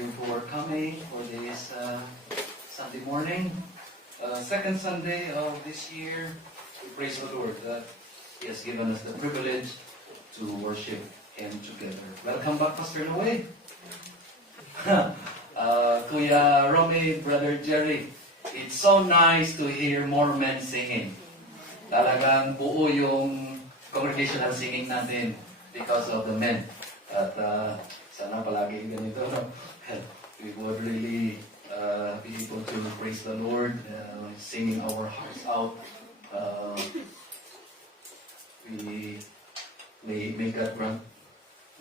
you for coming for this Sunday morning. Second Sunday of this year. We praise the Lord that He has given us the privilege to worship Him together. Welcome back, Pastor Noe. Kuya Romy, Brother Jerry. It's so nice to hear more men singing. Talagang buo yung congregational singing natin because of the men. At sana palagi ganito. We would really be able to praise the Lord, singing our hearts out. May God grant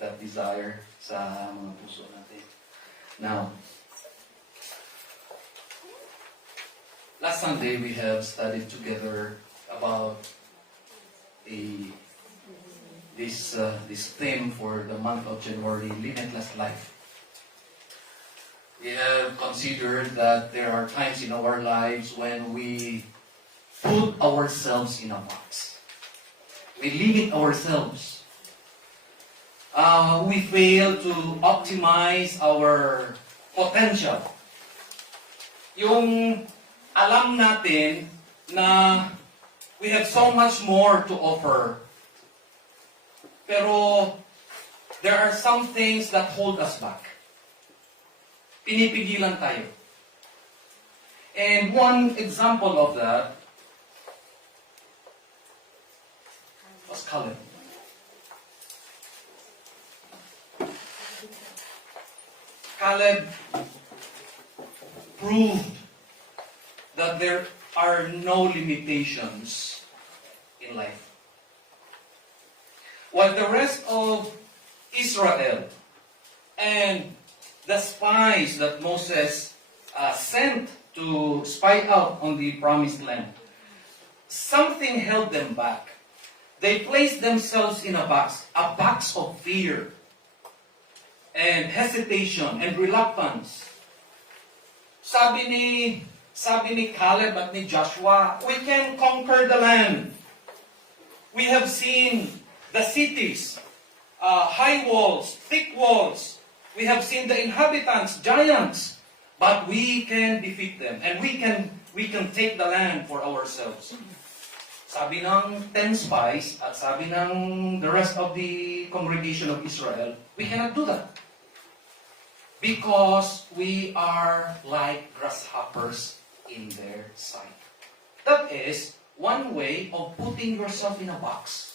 that desire sa mga puso natin. Now, last Sunday we have studied together about this theme for the month of January, limitless life. We have considered that there are times in our lives when we put ourselves in a box. We limit ourselves. We fail to optimize our potential. Yung alam natin na we have so much more to offer, pero there are some things that hold us back. Pinipigilan tayo. And one example of that was Caleb. Caleb proved that there are no limitations in life. While the rest of Israel and the spies that Moses sent to spy out on the promised land, something held them back. They placed themselves in a box of fear and hesitation and reluctance. Sabi ni Caleb at ni Joshua, we can conquer the land. We have seen the cities, high walls, thick walls. We have seen the inhabitants, giants, but we can defeat them and we can take the land for ourselves. Sabi ng 10 spies at sabi ng the rest of the congregation of Israel, we cannot do that. Because we are like grasshoppers in their sight. That is one way of putting yourself in a box.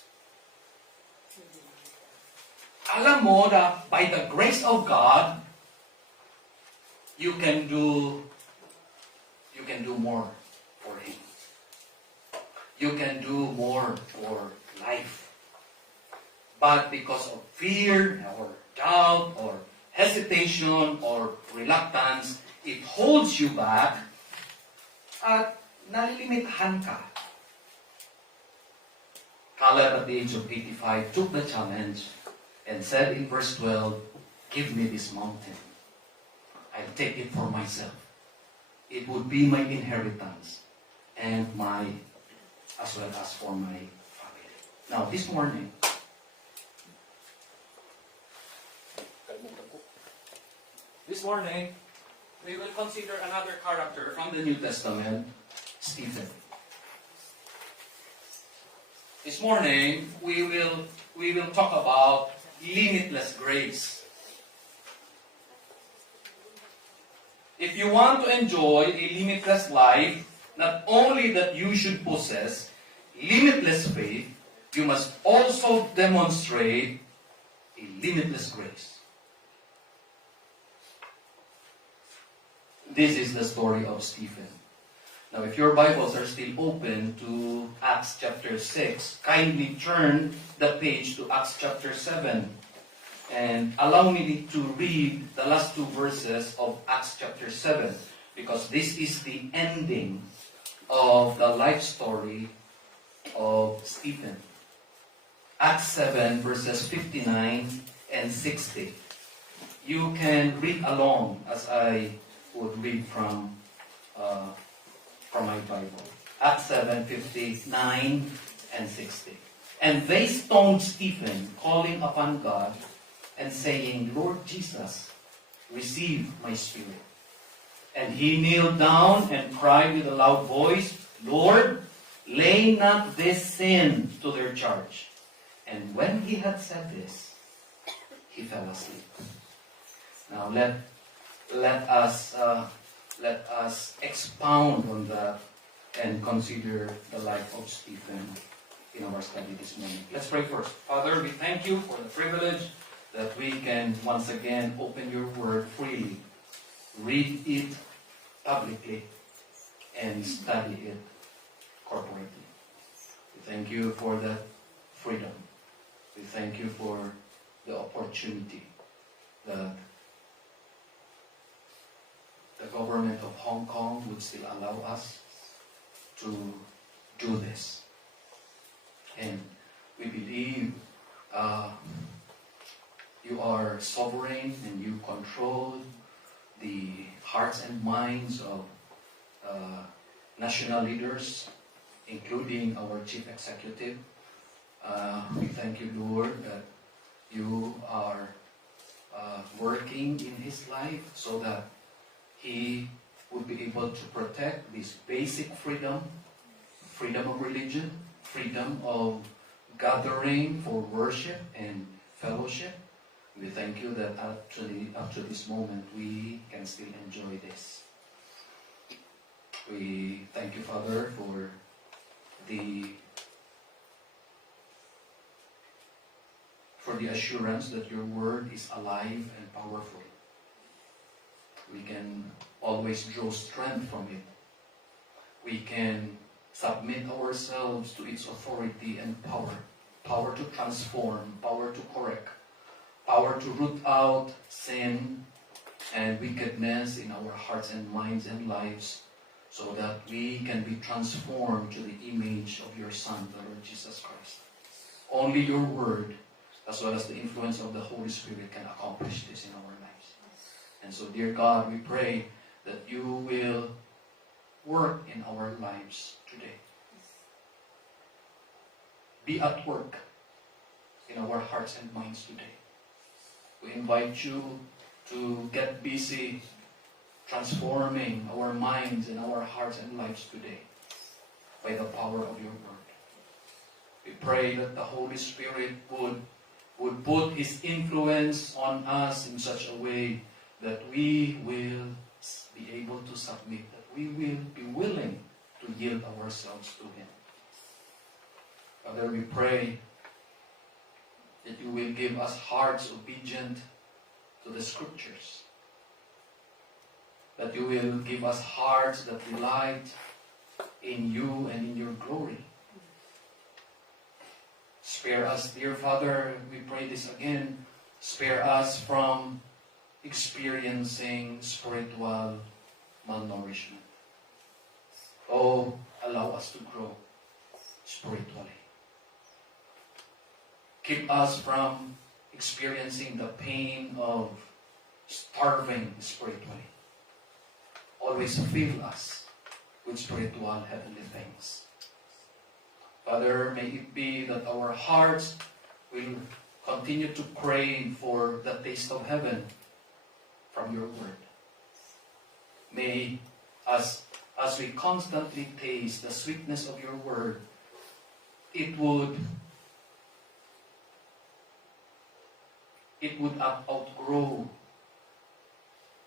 Alam mo that by the grace of God, you can do more for Him. You can do more for life. But because of fear or doubt or hesitation or reluctance, it holds you back at nalilimitahan ka. Caleb at the age of 85 took the challenge and said in verse 12, give me this mountain. I'll take it for myself. It would be my inheritance and as well as for my family. Now, this morning, we will consider another character from the New Testament, Stephen. This morning, we will talk about limitless grace. If you want to enjoy a limitless life, not only that you should possess limitless faith, you must also demonstrate a limitless grace. This is the story of Stephen. Now, if your Bibles are still open to Acts chapter 6, kindly turn the page to Acts chapter 7. And allow me to read the last two verses of Acts chapter 7, because this is the ending of the life story of Stephen. Acts 7 verses 59 and 60. You can read along as I would read from my Bible. Acts 7, 59 and 60. And they stoned Stephen, calling upon God and saying, Lord Jesus, receive my spirit. And he kneeled down and cried with a loud voice, Lord, lay not this sin to their charge. And when he had said this, he fell asleep. Now let us expound on that and consider the life of Stephen in our study this morning. Let's pray first. Father, we thank you for the privilege that we can once again open your word freely, read it publicly, and study it corporately. We thank you for that freedom. We thank you for the opportunity that the government of Hong Kong would still allow us to do this. And we believe you are sovereign and you control the hearts and minds of national leaders, including our chief executive. We thank you, Lord, that you are working in his life so that he would be able to protect this basic freedom, freedom of religion, freedom of gathering for worship and fellowship. We thank you that actually up to this moment we can still enjoy this. We thank you, Father, for the assurance that your word is alive and powerful. We can always draw strength from it. We can submit ourselves to its authority and power. Power to transform, power to correct, power to root out sin and wickedness in our hearts and minds and lives, so that we can be transformed to the image of your Son, the Lord Jesus Christ. Only your word, as well as the influence of the Holy Spirit, can accomplish this in our lives. And so, dear God, we pray that you will work in our lives today. Be at work in our hearts and minds today. We invite you to get busy transforming our minds and our hearts and lives today by the power of your word. We pray that the Holy Spirit would put his influence on us in such a way that we will be able to submit, that we will be willing to yield ourselves to him. Father, we pray that you will give us hearts obedient to the Scriptures, that you will give us hearts that delight in you and in your glory. Spare us, dear Father, we pray this again, spare us from experiencing spiritual malnourishment. Oh, allow us to grow spiritually. Keep us from experiencing the pain of starving spiritually. Always fill us with spiritual heavenly things. Father, may it be that our hearts will continue to crave for the taste of heaven from your word. May, as we constantly taste the sweetness of your word, it would outgrow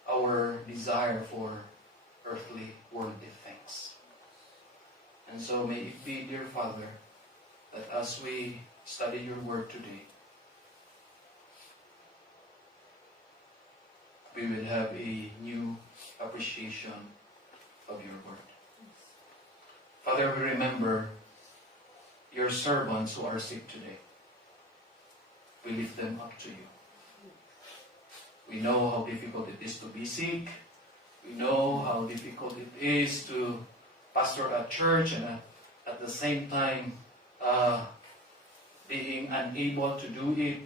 our desire for earthly, worldly things. And so may it be, dear Father, that as we study your word today, we will have a new appreciation of your word. Father, we remember your servants who are sick today. We lift them up to you. We know how difficult it is to be sick. We know how difficult it is to pastor a church and at the same time being unable to do it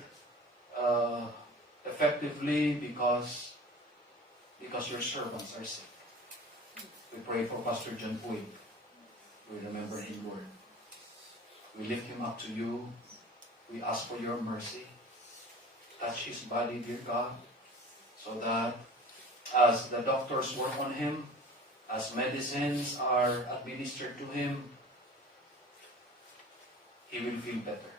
effectively because your servants are sick. We pray for Pastor John Puig. We remember him, Lord. We lift him up to you. We ask for your mercy. Touch his body, dear God, so that as the doctors work on him, as medicines are administered to him, he will feel better.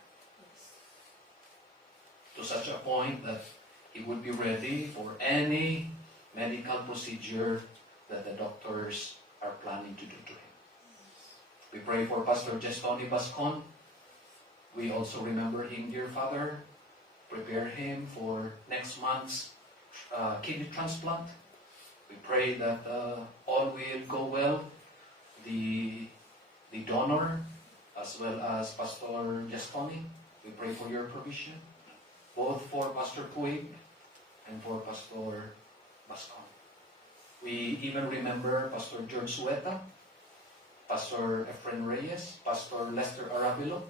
To such a point that he would be ready for any medical procedure that the doctors are planning to do to him. We pray for Pastor Jestoni Bascon. We also remember him, dear Father. Prepare him for next month's kidney transplant. We pray that all will go well. The donor, as well as Pastor Jestoni, we pray for your provision, both for Pastor Puig and for Pastor Bascon. We even remember Pastor George Sueta, Pastor Efren Reyes, Pastor Lester Arabilo,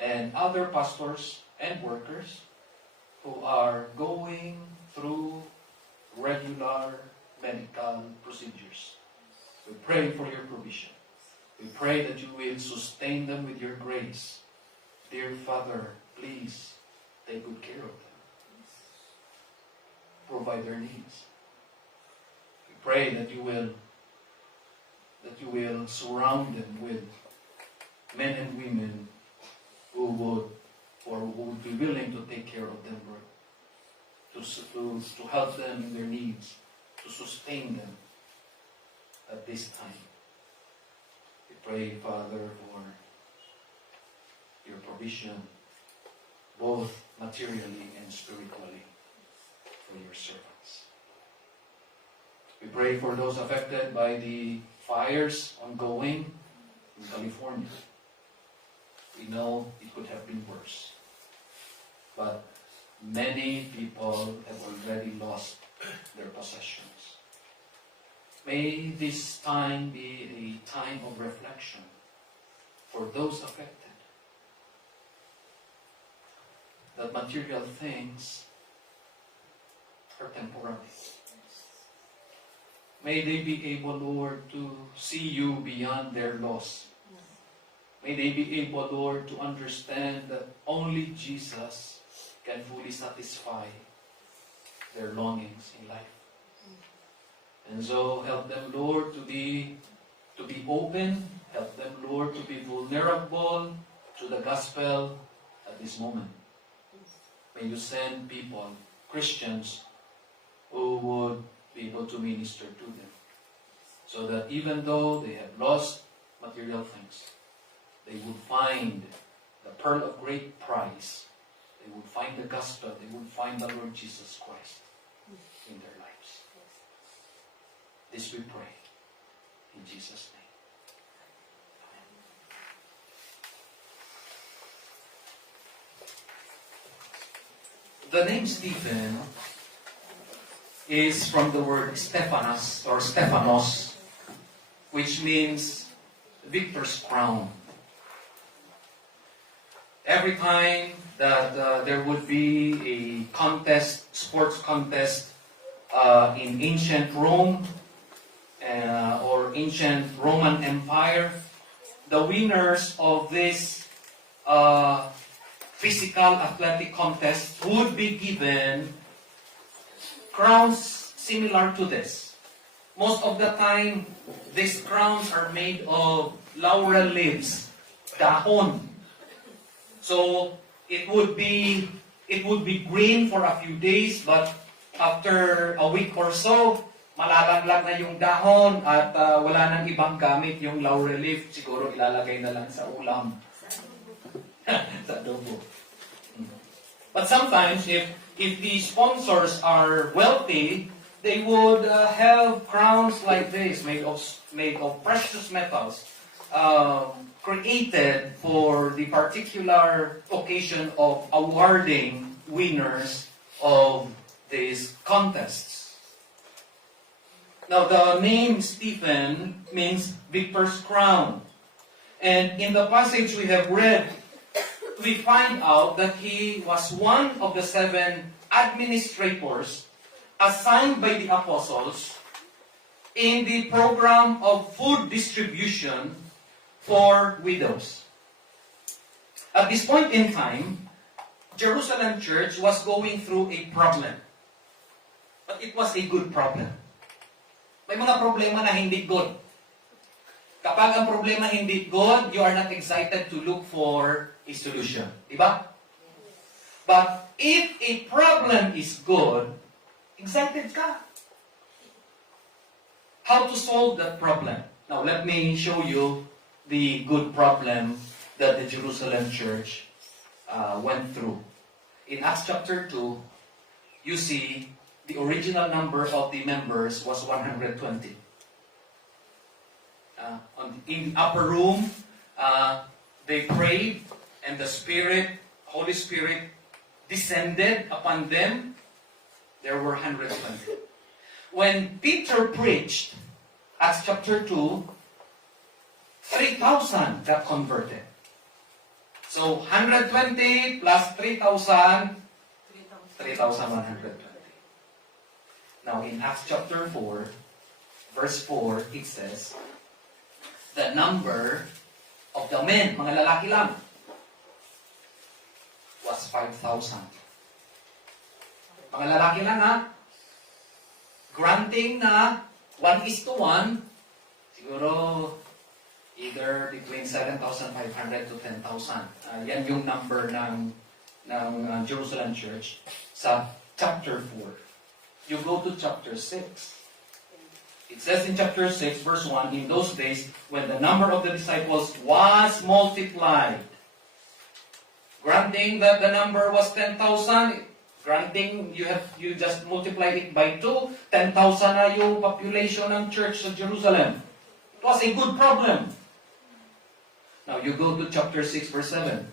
and other pastors and workers who are going through regular medical procedures. We pray for your provision. We pray that you will sustain them with your grace. Dear Father, please take good care of them. Provide their needs. We pray that you will surround them with men and women who would be willing to take care of them, Lord, to help them in their needs, to sustain them at this time. We pray, Father, for your provision, both materially and spiritually, for your servants. We pray for those affected by the fires ongoing in California. We know it could have been worse, but many people have already lost their possessions. May this time be a time of reflection for those affected, that material things are temporary. May they be able, Lord, to see you beyond their loss. May they be able, Lord, to understand that only Jesus can fully satisfy their longings in life. And so help them, Lord, to be open. Help them, Lord, to be vulnerable to the gospel at this moment. May you send people, Christians, who would be able to minister to them, so that even though they have lost material things, they would find the pearl of great price. They would find the gospel. They would find the Lord Jesus Christ in their lives. This we pray in Jesus' name. The name Stephen is from the word Stephanos or Stephanos, which means victor's crown. Every time that there would be a contest, sports contest in ancient Rome or ancient Roman Empire, the winners of this physical athletic contest would be given crowns similar to this. Most of the time, these crowns are made of laurel leaves, dahon. So it would be green for a few days, but after a week or so, malalaglag na yung dahon at wala nang ibang gamit yung laurel leaf. Siguro ilalagay na lang sa ulam. Sa adobo. But sometimes, if the sponsors are wealthy, they would have crowns like this, made of precious metals, created for the particular occasion of awarding winners of these contests. Now, the name Stephen means victor's crown. And in the passage we have read, we find out that he was one of the 7 administrators assigned by the apostles in the program of food distribution for widows. At this point in time, Jerusalem church was going through a problem. But it was a good problem. May mga problema na hindi good. Kapag ang problema hindi good, you are not excited to look for a solution. Diba? But if a problem is good, excited ka. How to solve that problem? Now, let me show you the good problem that the Jerusalem church went through. In Acts chapter 2, you see the original number of the members was 120. In the upper room, they prayed, and the Holy Spirit, descended upon them. There were 120. When Peter preached, Acts chapter 2, 3,000 got converted. So 120 plus 3,000, 3,120. Now in Acts chapter 4, verse 4, it says, the number of the men, mga lalaki lang, was 5,000. Mga lalaki lang ha. Granting na 1:1, siguro either between 7,500 to 10,000. Yan yung number ng Jerusalem Church sa chapter 4. You go to chapter 6. It says in chapter 6, verse 1, in those days, when the number of the disciples was multiplied, granting that the number was 10,000, granting you just multiplied it by 2, 10,000 na yung population ng church sa Jerusalem. It was a good problem. Now you go to chapter 6, verse 7.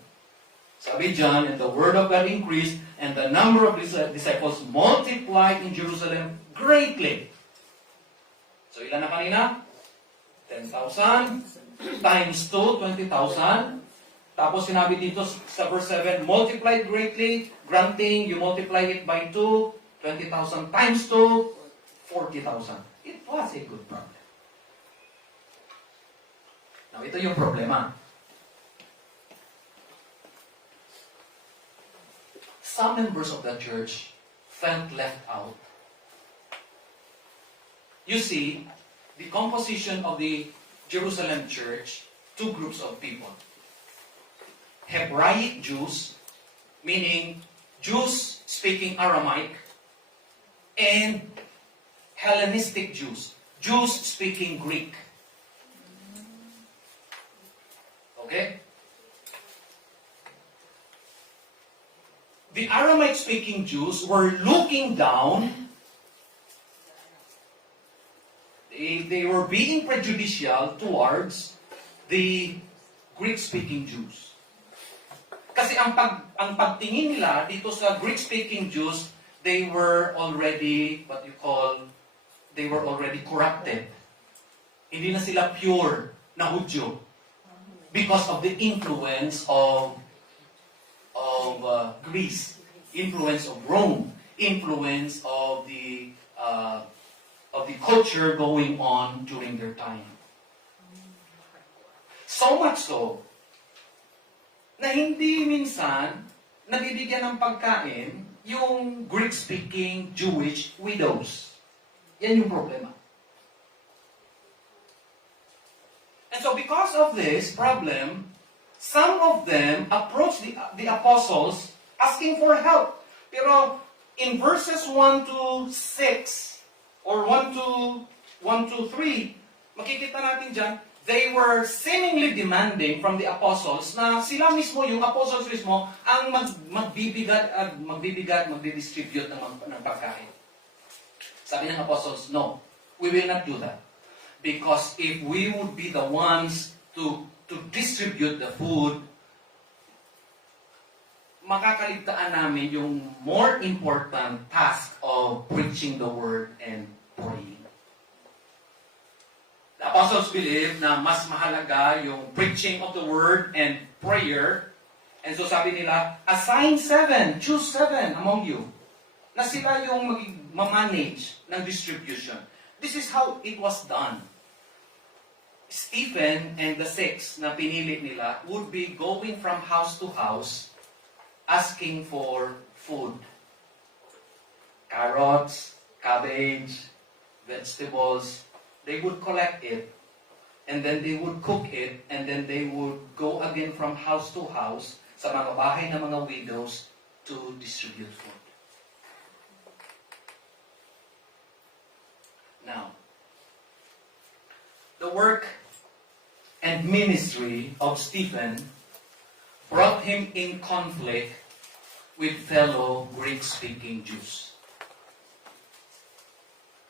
Sabi dyan, and the word of God increased, and the number of disciples multiplied in Jerusalem greatly. So ilan na kanina? 10,000 times 2, 20,000. Tapos sinabi dito sa verse 7, multiplied greatly, granting, you multiply it by 2, 20,000 times 2, 40,000. It was a good problem. Now, ito yung problema. Some members of the church felt left out. You see, the composition of the Jerusalem church, two groups of people. Hebraic Jews, meaning Jews speaking Aramaic, and Hellenistic Jews, Jews speaking Greek. Okay? The Aramaic speaking Jews were looking down. They were being prejudicial towards the Greek-speaking Jews. Kasi ang pagtingin nila dito sa Greek-speaking Jews, they were already corrupted. Hindi na sila pure na Hudyo because of the influence of Greece, influence of Rome, influence of the culture going on during their time. So much so, na hindi minsan nabibigyan ng pagkain yung Greek-speaking Jewish widows. Yan yung problema. And so because of this problem, some of them approached the apostles asking for help. Pero in verses 1 to 6, or 1 to 3, makikita natin dyan, they were seemingly demanding from the apostles na sila mismo, yung apostles mismo, ang magdidistribute ng pagkain. Sabi ng apostles, no, we will not do that. Because if we would be the ones to distribute the food, makakaligtaan namin yung more important task of preaching the word and praying. The apostles believe na mas mahalaga yung preaching of the word and prayer. And so sabi nila, assign 7, choose 7 among you, na sila yung mag-manage ng distribution. This is how it was done. Stephen and the 6 na pinili nila would be going from house to house asking for food. Carrots, cabbage, vegetables. They would collect it, and then they would cook it, and then they would go again from house to house sa mga bahay ng mga widows to distribute food. Now, the work and ministry of Stephen brought him in conflict with fellow Greek-speaking Jews.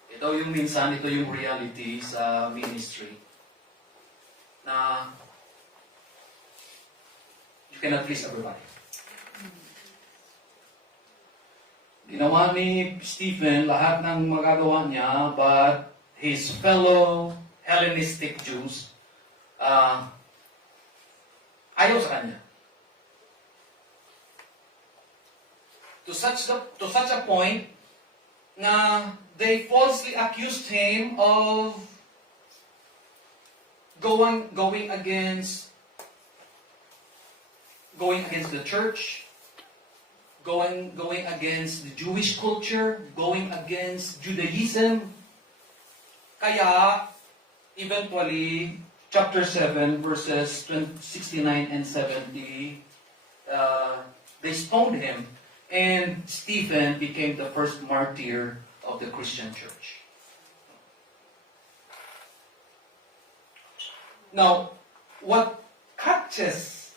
Ito yung minsan, ito yung reality sa ministry na you cannot please everybody. Ginawa ni Stephen lahat ng magagawa niya, but his fellow Hellenistic Jews ayaw sa kanya. To such a point na they falsely accused him of going against the church, going against the Jewish culture, going against Judaism. Kaya eventually chapter 7 verses 69 and 70 they stoned him. And Stephen became the first martyr of the Christian church. Now, what catches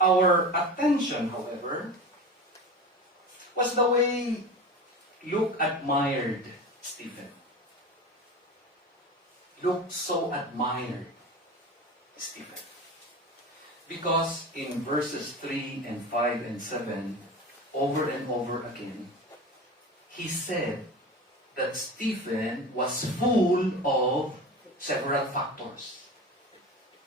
our attention, however, was the way Luke admired Stephen. Luke so admired Stephen. Because in verses 3 and 5 and 7, over and over again, he said that Stephen was full of several factors.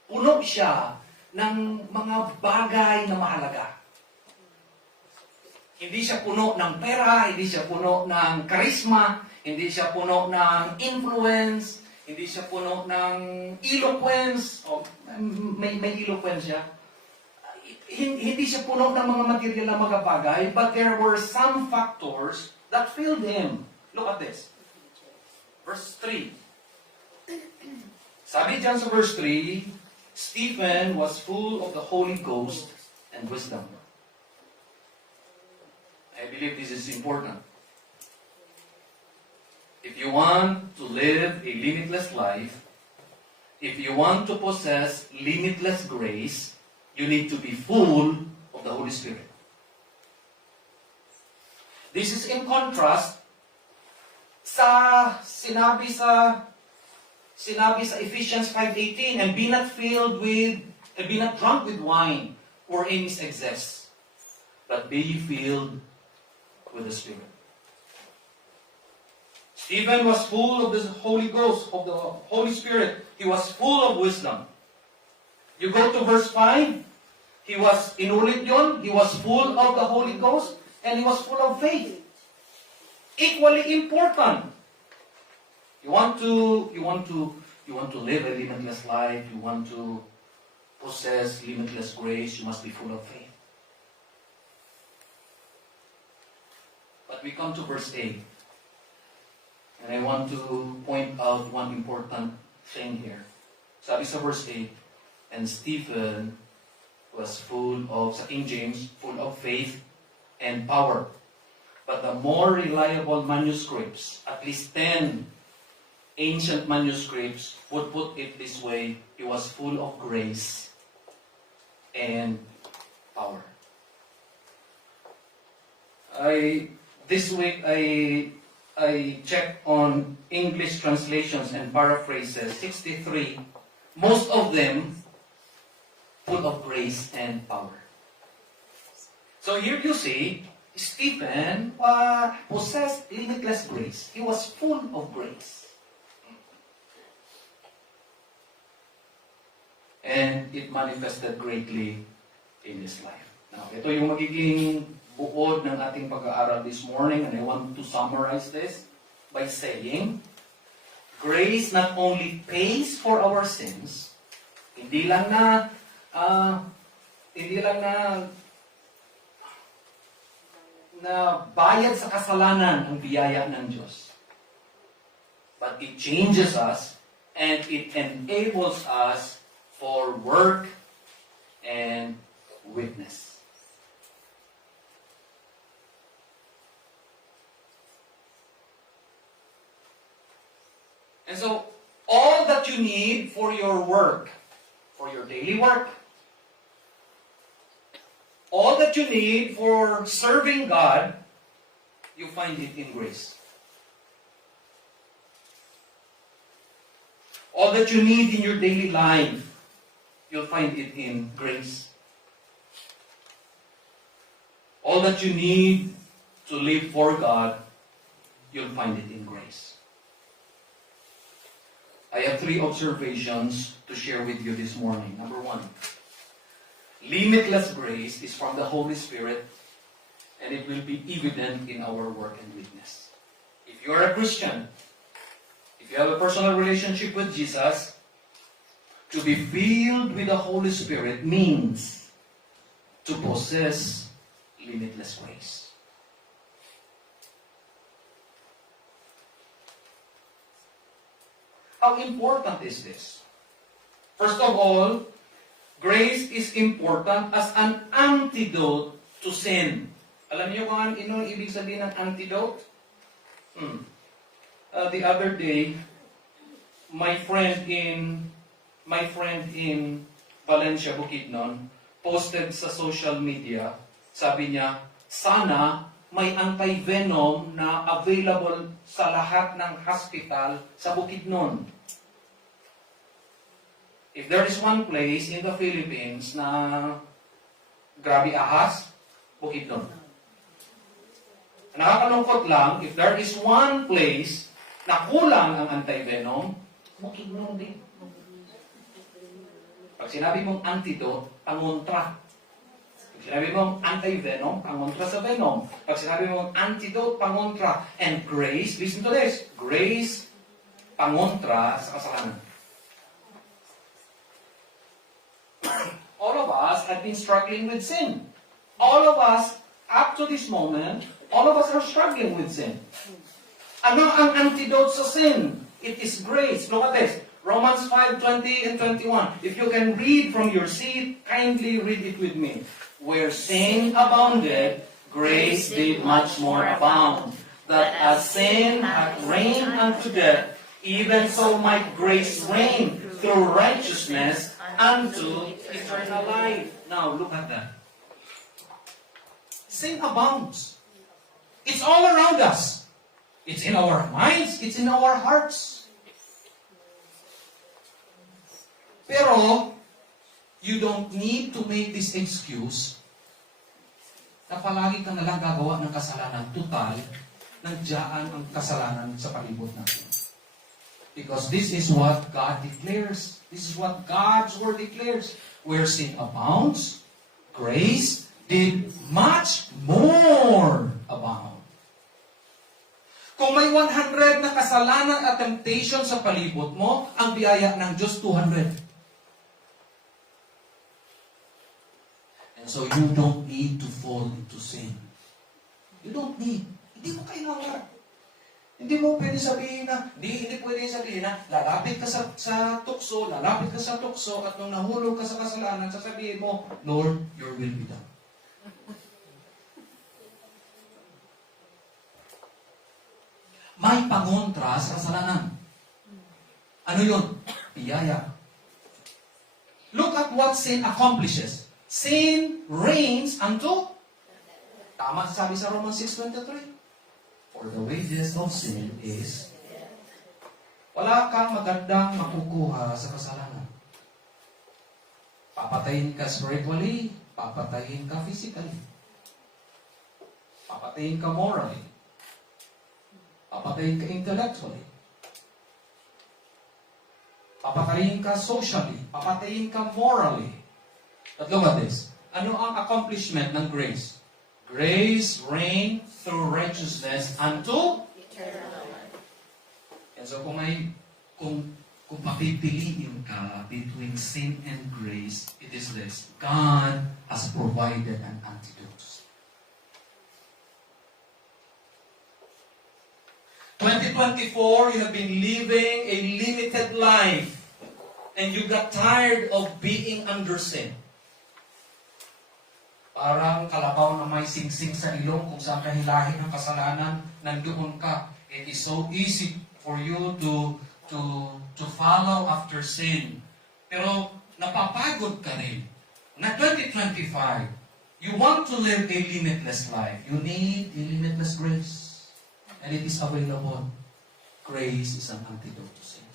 Puno siya ng mga bagay na mahalaga. Hindi siya puno ng pera, hindi siya puno ng charisma, hindi siya puno ng influence, hindi siya puno ng eloquence. May eloquence siya. Hindi siya puno ng mga material na mga bagay, but there were some factors that filled him. Look at this. Verse 3. Sabi dyan sa verse 3, Stephen was full of the Holy Ghost and wisdom. I believe this is important. If you want to live a limitless life, if you want to possess limitless grace, you need to be full of the Holy Spirit. This is in contrast sa sinabi sa Ephesians 5:18, and be not drunk with wine wherein is excess, but be filled with the Spirit. Stephen was full of the Holy Ghost, of the Holy Spirit. He was full of wisdom. You go to verse 5, he was full of the Holy Ghost, and he was full of faith. Equally important. You want to live a limitless life, you want to possess limitless grace, you must be full of faith. But we come to verse 8. And I want to point out one important thing here. Sabi sa verse 8, and Stephen was full of, sa King James, full of faith and power. But the more reliable manuscripts, at least 10 ancient manuscripts, would put it this way: he was full of grace and power. This week I checked on English translations and paraphrases, 63, most of them full of grace and power. So here you see, Stephen possessed limitless grace. He was full of grace. And it manifested greatly in his life. Now, ito yung magiging buod ng ating pag-aaral this morning, and I want to summarize this by saying, grace not only pays for our sins, hindi lang na bayad sa kasalanan ang biyaya ng Diyos. but it changes us and it enables us for work and witness. And so, all that you need for your work, for your daily work, all that you need for serving God, you find it in grace. All that you need in your daily life, you'll find it in grace. All that you need to live for God, you'll find it in grace. I have 3 observations to share with you this morning. Number 1, limitless grace is from the Holy Spirit, and it will be evident in our work and witness. If you are a Christian, if you have a personal relationship with Jesus, to be filled with the Holy Spirit means to possess limitless grace. How important is this? First of all, grace is important as an antidote to sin. Alam niyo kung ano ibig sabihin ng antidote? The other day, my friend in Valencia, Bukidnon, posted sa social media, sabi niya, sana may anti-venom na available sa lahat ng hospital sa Bukidnon. If there is one place in the Philippines na grabe ahas, Bukidnon. Nakakalungkot lang, if there is one place na kulang ang anti-venom, Bukidnon din. Pag sinabi mong antidote, pangontra. Pag sinabi mong anti-venom, pangontra sa venom. Pag sinabi mong antidote, pangontra. And grace, listen to this, grace, pangontra sa kasalanan. All of us have been struggling with sin. All of us, up to this moment, all of us are struggling with sin. Ano ang antidote sa sin? It is grace. Look at this. Romans 5:20 and 21. If you can read from your seat, kindly read it with me. Where sin abounded, grace did much more abound. That as sin hath reigned unto death, even so might grace reign through righteousness unto eternal life. Now, look at that. Sin abounds. It's all around us. It's in our minds. It's in our hearts. Pero, you don't need to make this excuse na palagi ka nalang gagawa ng kasalanan. Total, nandiyan ang kasalanan sa palibot natin. Because this is what God declares. This is what God's Word declares. Where sin abounds, grace did much more abound. Kung may 100 na kasalanan at temptation sa palibot mo, ang biyaya ng Diyos 200. And so you don't need to fall into sin. You don't need. Hindi mo kailangan. Hindi mo pwede sabihin na, hindi pwede sabihin na, lalapit ka sa tukso, at nung nahulog ka sa kasalanan, sasabihin mo, Lord, your will be done. May pangontra sa kasalanan. Ano yun? Biyaya. Look at what sin accomplishes. Sin reigns unto, tama sabi sa Romans 6:23. For the wages of sin is, wala kang magandang makukuha sa kasalanan. Papatayin ka spiritually, papatayin ka physically, papatayin ka morally, papatayin ka intellectually, papatayin ka socially, papatayin ka morally. But look at this. Ano ang accomplishment ng grace? Grace reign through righteousness unto eternal life. And so kung papipiliin ka between sin and grace, it is this. God has provided an antidote. 2020 2024, you have been living a limited life and you got tired of being under sin. Parang kalabaw na may singsing sa ilong kung saan kahilahin ng kasalanan, nandoon ka. It is so easy for you to follow after sin. Pero napapagod ka rin. Na 2025, you want to live a limitless life. You need a limitless grace. And it is available. Grace is an antidote to sin.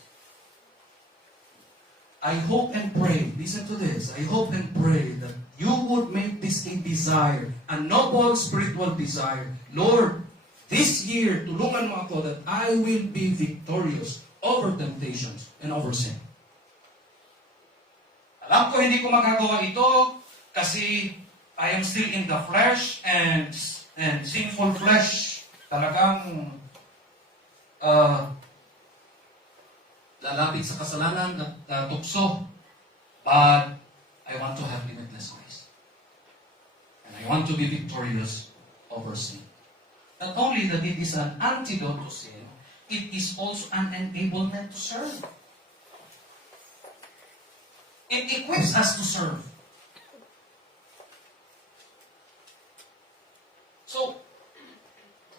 I hope and pray, listen to this, I hope and pray that you would make this a desire, a noble spiritual desire. Lord, this year, tulungan mo ako that I will be victorious over temptations and over sin. Alam ko hindi ko magagawa ito kasi I am still in the flesh and sinful flesh talagang lalapit sa kasalanan at tukso. But I want to have limitless grace. And I want to be victorious over sin. Not only that it is an antidote to sin, it is also an enablement to serve. It equips us to serve. So,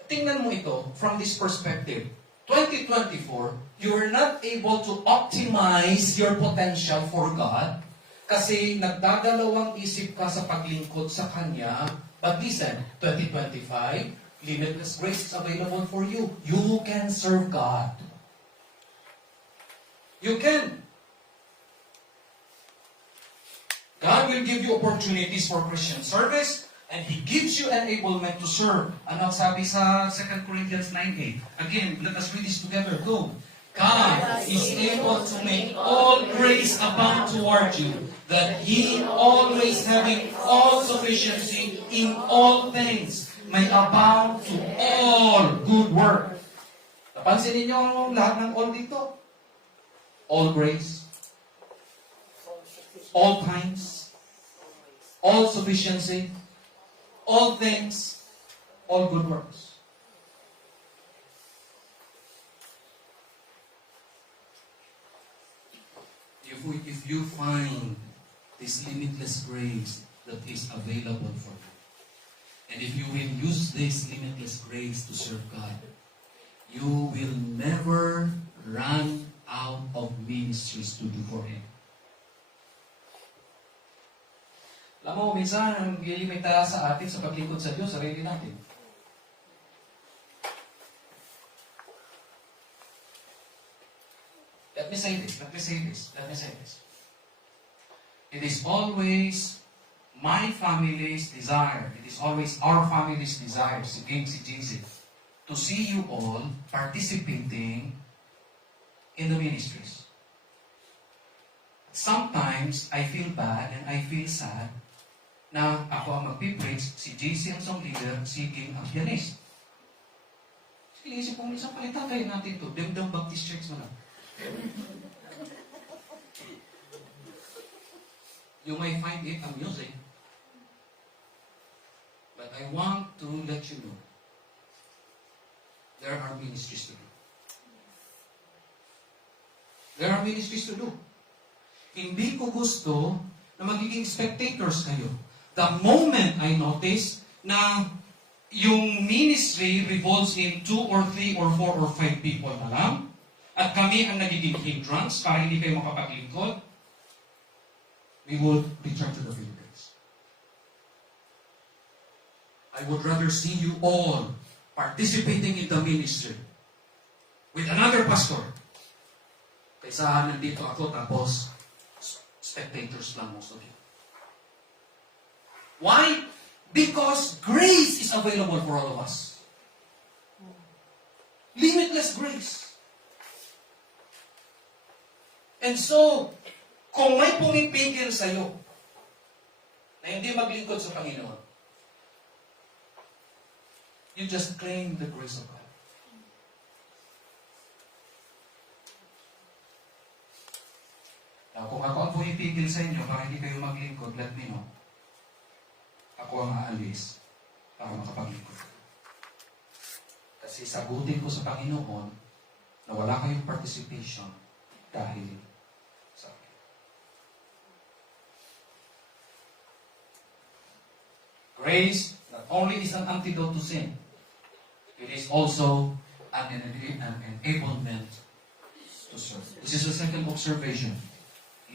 tingnan mo ito from this perspective. 2024, you are not able to optimize your potential for God kasi nagdadalawang isip ka sa paglingkod sa Kanya. But listen, 2025, limitless grace is available for you. You can serve God. You can. God will give you opportunities for Christian service. And He gives you enablement to serve. Ano ang sabi sa 2 Corinthians 9:8? Again, let us read this together. Go. God is able to make all grace abound toward you, that ye always having all sufficiency in all things may abound to all good work. Napansin ninyo ang lahat ng all dito? All grace, all times, all sufficiency, all things, all good works. If you find this limitless grace that is available for you, and if you will use this limitless grace to serve God, you will never run out of ministries to do for Him. Alam mo, minsan, ang lilimita sa atin sa paglingkod sa Diyos, sarili natin. Let me say this. It is always my family's desire, it is always our family's desire, si JC, to see you all participating in the ministries. Sometimes, I feel bad and I feel sad na ako ang magpipreach, si JC ang song leader, si Ging ang pianist. Inisip ko, minsan palitan kayo natin ito. Demdem Baptist Church mo lang. You may find it amusing, but I want to let you know, there are ministries to do. There are ministries to do. Hindi ko gusto na magiging spectators kayo. The moment I notice na yung ministry revolves in 2 or 3 or 4 or 5 people na lang, at kami ang nagiging hindrance para hindi kayo makapaglingkod, we would return to the Philippines. I would rather see you all participating in the ministry with another pastor kaysa nandito ako tapos spectators lang most of you. Why? Because grace is available for all of us. Limitless grace. And so, kung may pumipigil sa'yo na hindi maglingkod sa Panginoon, you just claim the grace of God. Now, kung ako ang pumipigil sa inyo para hindi kayo maglingkod, let me know. Ako ang aalis para makapaglingkod. Kasi sagutin ko sa Panginoon na wala kayong participation dahil sa akin. Grace not only is an antidote to sin, it is also an enablement to serve. This is the second observation.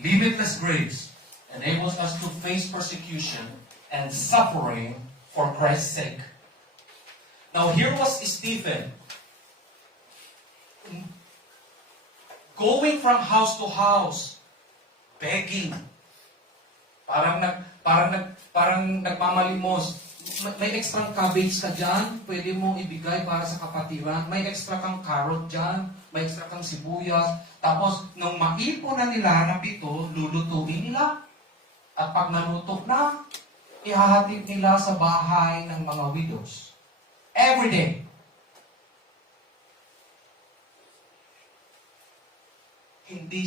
Limitless grace enables us to face persecution and suffering for Christ's sake. Now here was Stephen, going from house to house, begging. Parang nagmamalimos. May extra cabbage ka dyan, pwede mong ibigay para sa kapatiran. May extra kang carrot dyan, may extra kang sibuyas. Tapos, nung maipon na nila na pito, lulutuin nila. At pag naluto na, ihahatid nila sa bahay ng mga widows. Every day. Hindi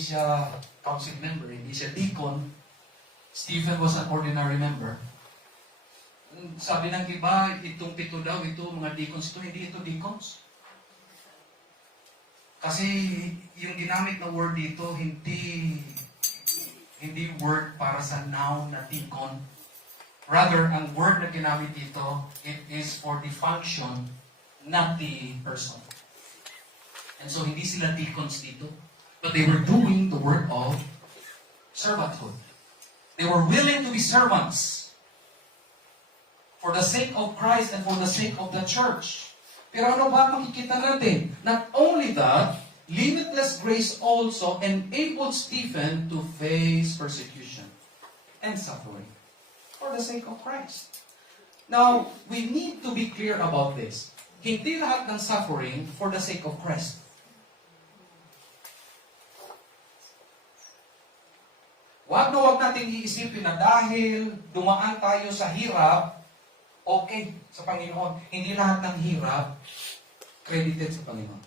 siya council member, hindi siya deacon. Stephen was an ordinary member. Sabi ng iba, itong pito daw, ito mga deacons ito, hindi ito deacons. Kasi yung ginamit na word dito, hindi word para sa noun na deacon. Rather, ang word na ginamit dito, it is for the function, not the person. And so, hindi sila deacons dito. But they were doing the work of servanthood. They were willing to be servants for the sake of Christ and for the sake of the church. Pero ano ba makikita natin? Not only that, limitless grace also enabled Stephen to face persecution and suffering for the sake of Christ. Now, we need to be clear about this. Hindi lahat ng suffering for the sake of Christ. Huwag natin iisipin na dahil dumaan tayo sa hirap, okay sa Panginoon. Hindi lahat ng hirap credited sa Panginoon.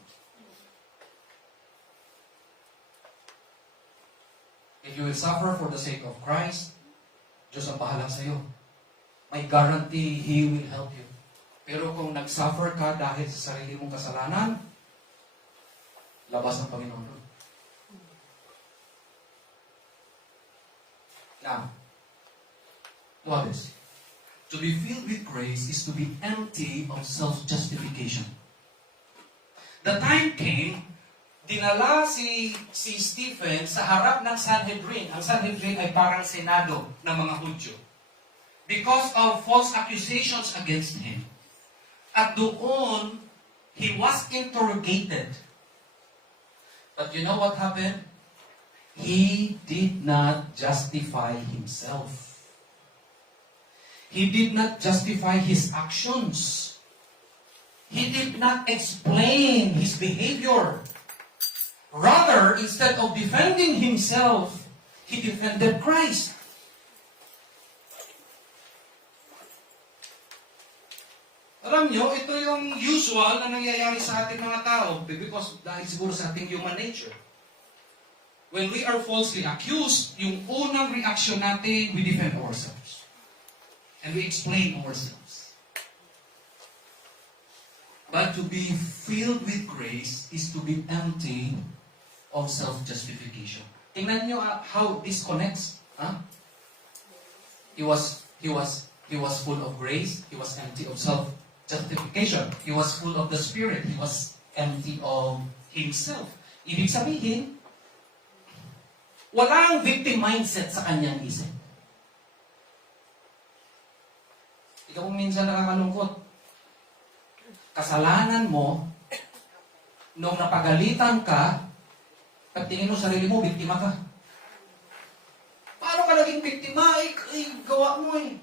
If you will suffer for the sake of Christ, Diyos ang bahala sa iyo. May guarantee He will help you. Pero kung nag-suffer ka dahil sa sarili mong kasalanan, labas ng Panginoon doon. Now, notice, to be filled with grace is to be empty of self-justification. The time came, dinala si Stephen sa harap ng Sanhedrin. Ang Sanhedrin ay parang senado ng mga Hudyo. Because of false accusations against him. At doon, he was interrogated. But you know what happened? He did not justify himself. He did not justify his actions. He did not explain his behavior. Rather, instead of defending himself, he defended Christ. Alam nyo, ito yung usual na nangyayari sa ating mga tao because dahil siguro sa ating human nature. When we are falsely accused, yung unang reaction natin, we defend ourselves. And we explain ourselves. But to be filled with grace is to be empty of self-justification. Tingnan nyo how this connects. Huh? He was full of grace. He was empty of self-justification. He was full of the Spirit. He was empty of himself. Ibig sabihin, walang victim mindset sa kanyang isip. Ikaw minsan nakakalungkot. Kasalanan mo, nung napagalitan ka, pagtingin mo sarili mo, biktima ka. Paano ka naging biktima? Gawa mo eh.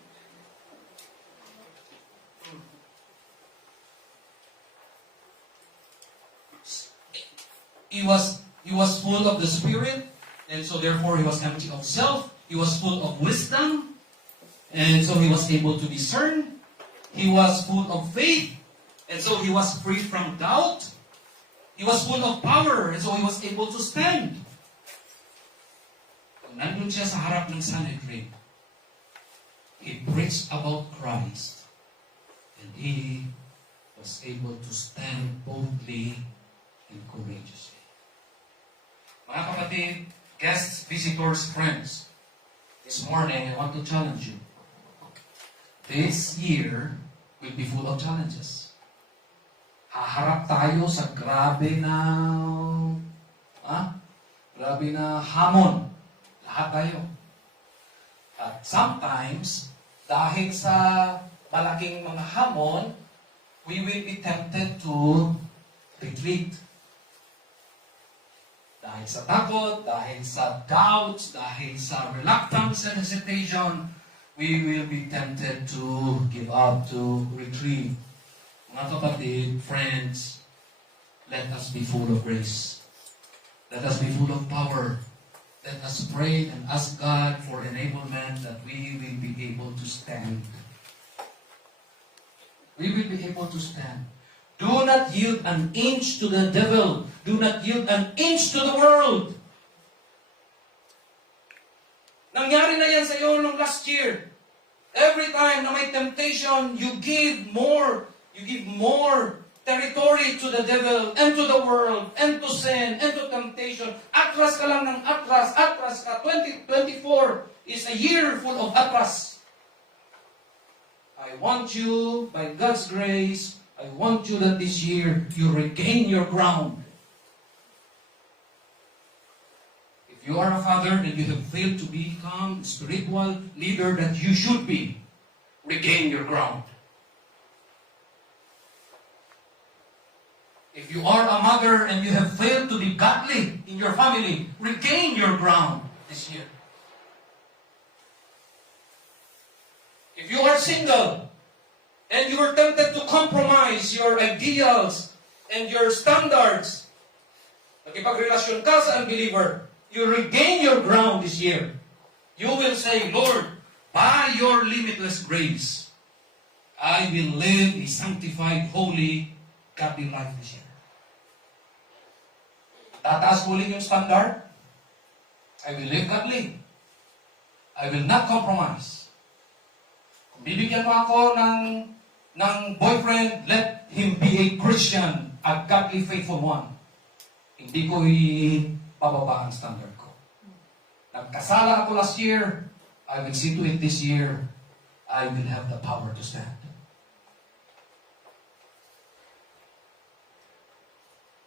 He was full of the Spirit. And so therefore he was empty of self. He was full of wisdom. And so he was able to discern. He was full of faith. And so he was free from doubt. He was full of power. And so he was able to stand. Kung nandun siya sa harap ng Sanhedrin, he preached about Christ. And he was able to stand boldly and courageously. Mga kapatid, guests, visitors, friends, this morning I want to challenge you. This year will be full of challenges. Haharap tayo sa grabe na hamon. Lahat tayo. At sometimes, dahil sa malaking mga hamon, we will be tempted to retreat. Dahil sa takot, dahil sa doubts, dahil sa reluctance and hesitation, we will be tempted to give up, to retreat. Mga kapatid, friends, let us be full of grace. Let us be full of power. Let us pray and ask God for enablement that we will be able to stand. We will be able to stand. Do not yield an inch to the devil. Do not yield an inch to the world. Nangyari na yan sa iyo nung last year. Every time na may temptation, you give more territory to the devil and to the world and to sin and to temptation. Atras ka lang ng atras ka. 2024 is a year full of atras. I want you, by God's grace, I want you that this year you regain your ground. If you are a father and you have failed to become the spiritual leader that you should be, regain your ground. If you are a mother and you have failed to be godly in your family, regain your ground this year. If you are single and you are tempted to compromise your ideals and your standards, nakipagrelasyon ka sa unbeliever, you regain your ground this year. You will say, Lord, by your limitless grace, I will live a sanctified, holy, godly life this year. Tataas ulit yung standard. I will live godly. I will not compromise. Kung bibigyan mo ako ng boyfriend, let him be a Christian, a godly, faithful one. Hindi ko ipababa ang standard ko. Nagkasala ako last year, I will see to it this year, I will have the power to stand.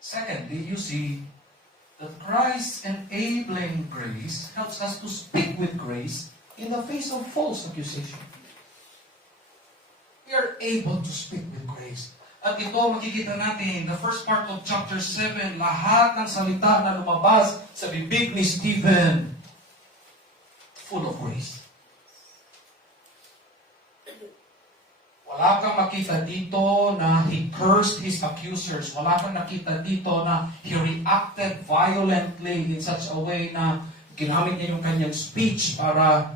Secondly, you see that Christ's enabling grace helps us to speak with grace in the face of false accusation. We are able to speak with grace. At ito makikita natin, the first part of chapter 7, lahat ng salita na lumabas sa bibig ni Stephen, full of grace. Wala kang makita dito na he cursed his accusers. Wala kang nakita dito na he reacted violently in such a way na ginamit niya yung kanyang speech para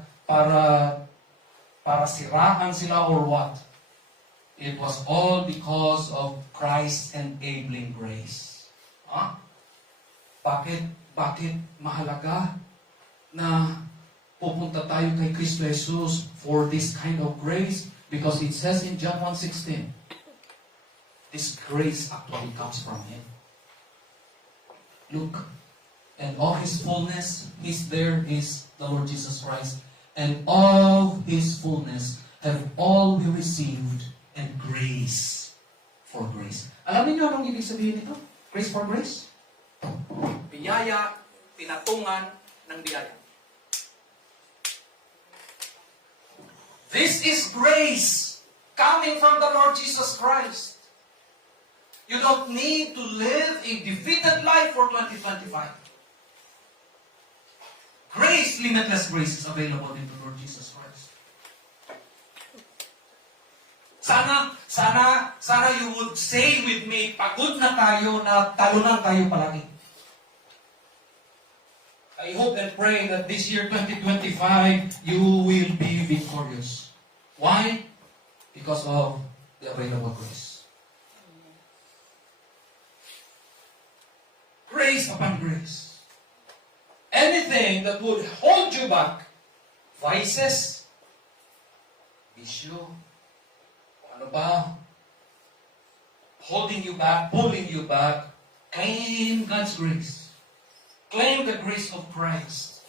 siraan sila or what. It was all because of Christ's enabling grace. Bakit mahalaga na pupunta tayo kay Kristo Jesus for this kind of grace? Because it says in John 1:16, this grace actually comes from Him. Look, and all His fullness, there is the Lord Jesus Christ, and all His fullness have all we received, and grace for grace. Alam niyo anong ibig sabihin nito? Grace for grace? Biyaya, pinatungan ng biyaya. This is grace coming from the Lord Jesus Christ. You don't need to live a defeated life for 2025. Grace, limitless grace is available in the Lord Jesus Christ. Sana you would say with me, pagod na tayo, na talunan tayo palagi. I hope and pray that this year, 2025, you will be victorious. Why? Because of the available grace. Grace upon grace. Anything that would hold you back, vices, bisyo, ano ba, holding you back, pulling you back, claim God's grace. Claim the grace of Christ.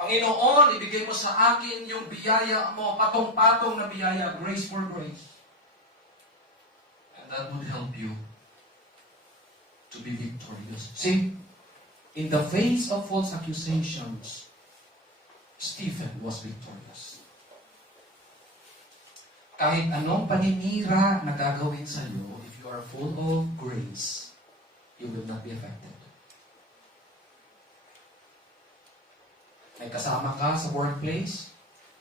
Panginoon, ibigay mo sa akin yung biyaya mo, patong-patong na biyaya, grace for grace. And that would help you to be victorious. See, in the face of false accusations, Stephen was victorious. Kahit anong paninira na gagawin sa iyo, if you are full of grace, you will not be affected. May kasama ka sa workplace,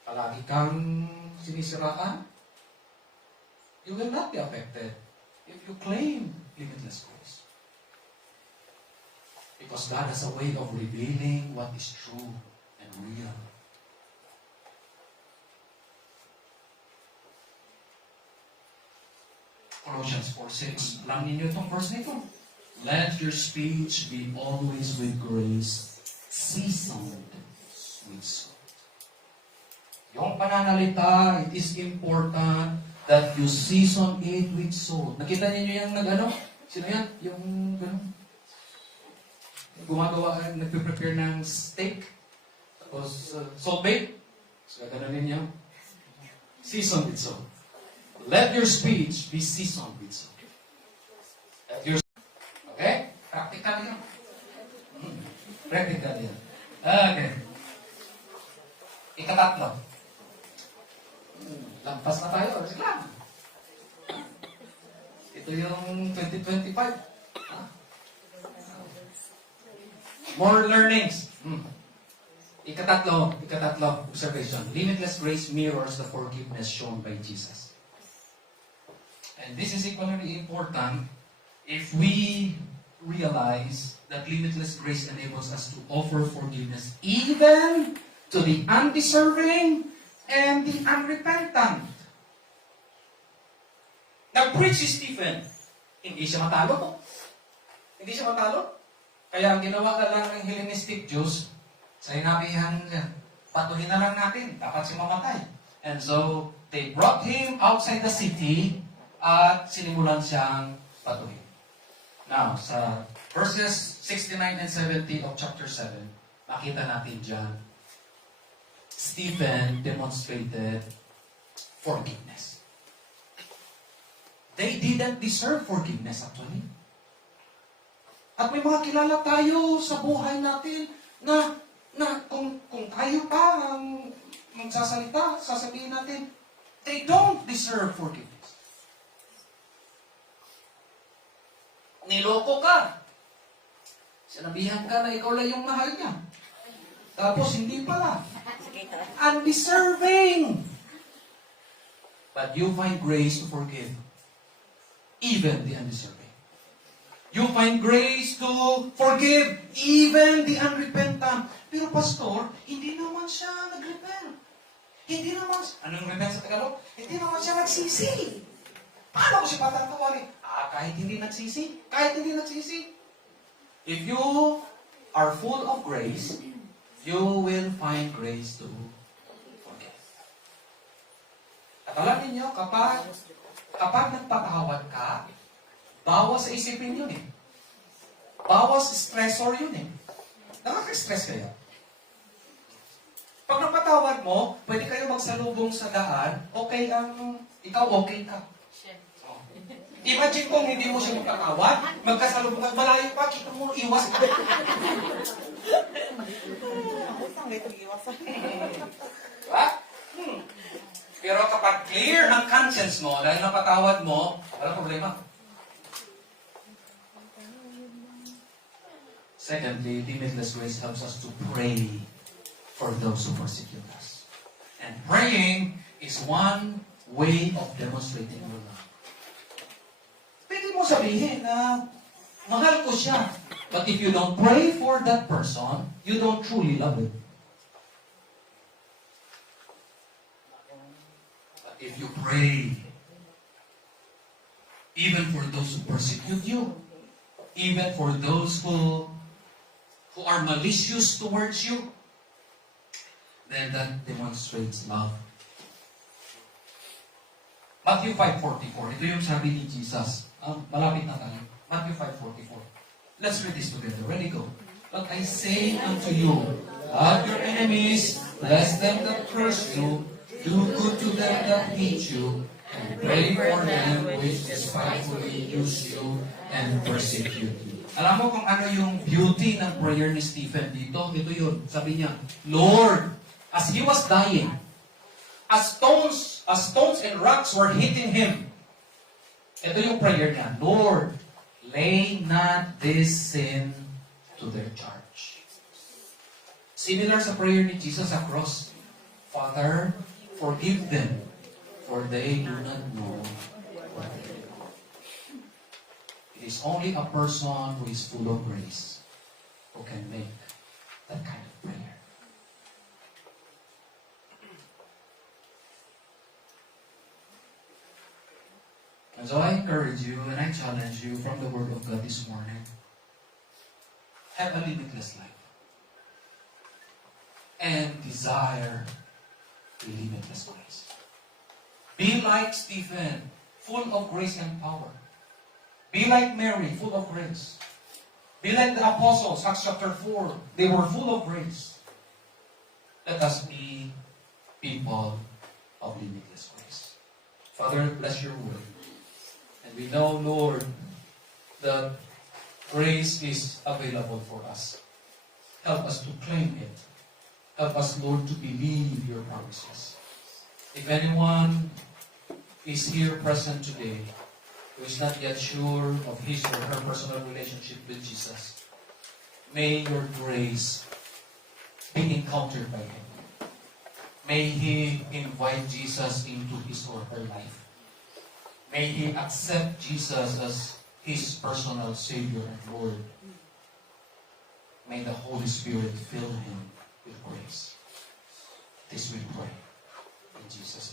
palagi kang sinisiraan, you will not be affected if you claim limitless grace. Because God has a way of revealing what is true and real. Colossians 4:6. Alam niyo itong verse na ito. Let your speech be always with grace, seasoned with salt. Yung pananalita, it is important that you season it with salt. Nakita niyo yung Sino yan? Yung gumagawa, nagpe-prepare ng steak. Tapos, salt bake. So, gano'n niyo. Season with salt. Let your speech be seasoned with salt. Okay? Practical yan. Practical yan. Okay. Ikatatlo. Lampas na tayo. Sige lang. Ito yung 2025. More learnings. Ikatatlo observation. Limitless grace mirrors the forgiveness shown by Jesus. And this is equally important if we realize that limitless grace enables us to offer forgiveness even to the undeserving and the unrepentant. Nag-preach si Stephen. Hindi siya matalo. Kaya ang ginawa ka lang ng Hellenistic Jews, sa hinabihan niya, patuhin na lang natin, dapat siya mamatay. And so, they brought him outside the city at sinimulan siyang patuhin. Now, sa verses 69 and 70 of chapter 7, makita natin dyan, Stephen demonstrated forgiveness. They didn't deserve forgiveness actually. At may mga kilala tayo sa buhay natin na kung tayo pa ang magsasalita, sasabihin natin, they don't deserve forgiveness. Niloko ka. Sinabihan ka na ikaw lang yung mahal niya. Tapos hindi pala. Undeserving. But you find grace to forgive even the undeserving. You find grace to forgive even the unrepentant. Pero pastor, hindi naman siya nag-repent. Anong repent sa Tagalog? Hindi naman siya nagsisi. Paano ko siya patatawarin? Kahit hindi nagsisi. If you are full of grace, you will find grace to forgive. At alam niyo, kapag nagpatawad ka, bawas sa isipin yun eh. Bawas stressor yun eh. Nakaka-stress kaya. Pag napatawad mo, pwede kayo magsalubong sa daan, ikaw okay ka. Imagine kung hindi mo siya magkatawad, magkasalubong ka, malayo pa, kita mo, iwas ka. Diba? Pero kapag clear ang conscience mo, dahil napatawad mo, walang problema. Secondly, limitless grace helps us to pray for those who persecute us. And praying is one way of demonstrating your love. Pwede mo sabihin na mahal ko siya. But if you don't pray for that person, you don't truly love him. But if you pray, even for those who persecute you, even for those who are malicious towards you, then that demonstrates love. Matthew 5:44, ito yung sabi ni Jesus. Malapit na tayo. Matthew 5:44. Let's read this together. Ready, go. But I say unto you, love your enemies, bless them that curse you, do good to them that hate you, and pray for them which despitefully use you and persecute you. Alam mo kung ano yung beauty ng prayer ni Stephen dito? Ito yun. Sabi niya, Lord, as he was dying, as stones and rocks were hitting him, ito yung prayer niya, Lord, lay not this sin to their charge. Similar sa prayer ni Jesus sa cross. Father, forgive them, for they do not know what they do. It is only a person who is full of grace who can make that kind of prayer. And so I encourage you and I challenge you from the Word of God this morning. Have a limitless life. And desire a limitless grace. Be like Stephen, full of grace and power. Be like Mary, full of grace. Be like the apostles, Acts chapter 4. They were full of grace. Let us be people of limitless grace. Father, bless your word. And we know, Lord, that grace is available for us. Help us to claim it. Help us, Lord, to believe your promises. If anyone is here present today who is not yet sure of his or her personal relationship with Jesus, may your grace be encountered by him. May he invite Jesus into his or her life. May he accept Jesus as his personal Savior and Lord. May the Holy Spirit fill him with grace. This we pray in Jesus' name.